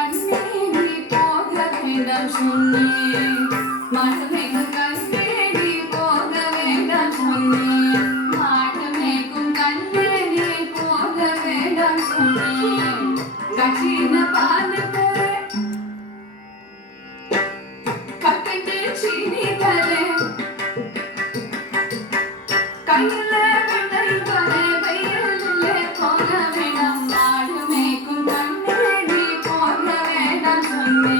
கண்ணே நீ போக வேண்டாம் சொன்னேன். மனமேகும் கண்ணே நீ போக வேண்டாம் சொன்னேன். மாடமேகும் கண்ணே நீ போக வேண்டாம் சொன்னேன். கட்சின பாலத்தை கப்பிட்டு சீனி தரேன். கையில வெள்ளை தரே வெயிலே போக வேண்டாம். மாடமேகும் கண்ணே நீ போக வேண்டாம் சொன்னேன்.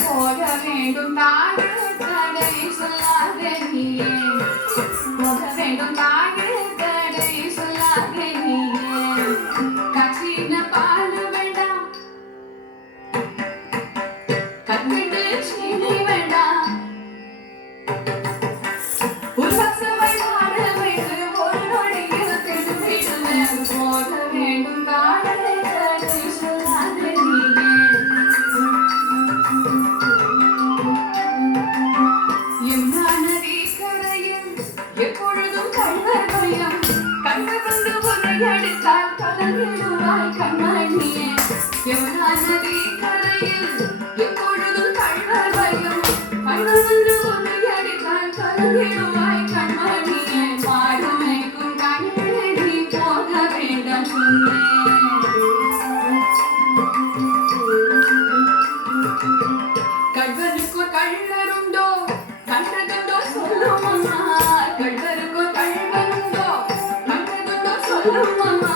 போக வேண்டும் தாயே தடை சொல்லாதே நீயே. போக வேண்டும் தாயே தடை சொல்லாதே நீயே. கட்சின பால் வேண்டாம் கப்பிட்டு சீனி வேண்டாம். உல்லாசமாய் வாழ வைத்து ஒரு நொடியில் திரும்பிடுவேன். போக வேண்டும் தாயே தடை சொல்லாதே நீயே. எம்மானடி கரையில் எப்பொழுதும் கள்வர் பயம். கள்வர் வந்து உன்னை அடித்தால் கலங்கிடுவாய் கண்மணியே. யமுனாநதி கரையில் எப்பொழுதும் கள்வர் பயம். கள்வர் வந்து உன்னை அடித்தால் கலங்கிடுவாய் கண்மணியே. மாடுமேய்க்கும் கண்ணே நீ போக வேண்டாம் சொன்னேன். கள்வருக்கு கள்ளருண்டோ கண்டதுண்டோ சொல்லும் அம்மா. கள்வருக்கு கள்வருண்டோ கண்டதுண்டோ சொல்லும் அம்மா.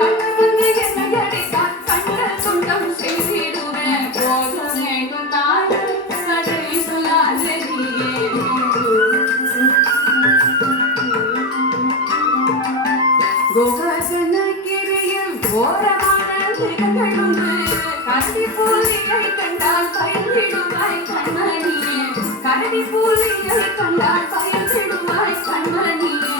கள்ளர் வந்து என்னை அடித்தால் கண்ட துண்டம் செய்திடுவேன். போக வேண்டும் தாயே தடை சொல்லாதே நீயே. கோவர்தனகிரியில் ஓரமான மிருகங்கள் உண்டு. கரடி புலியை கண்டால் பயந்திடுவாய் கண்மணியே. கரடி புலியை கண்டால் பயந்திடுவாய் கண்மணியே.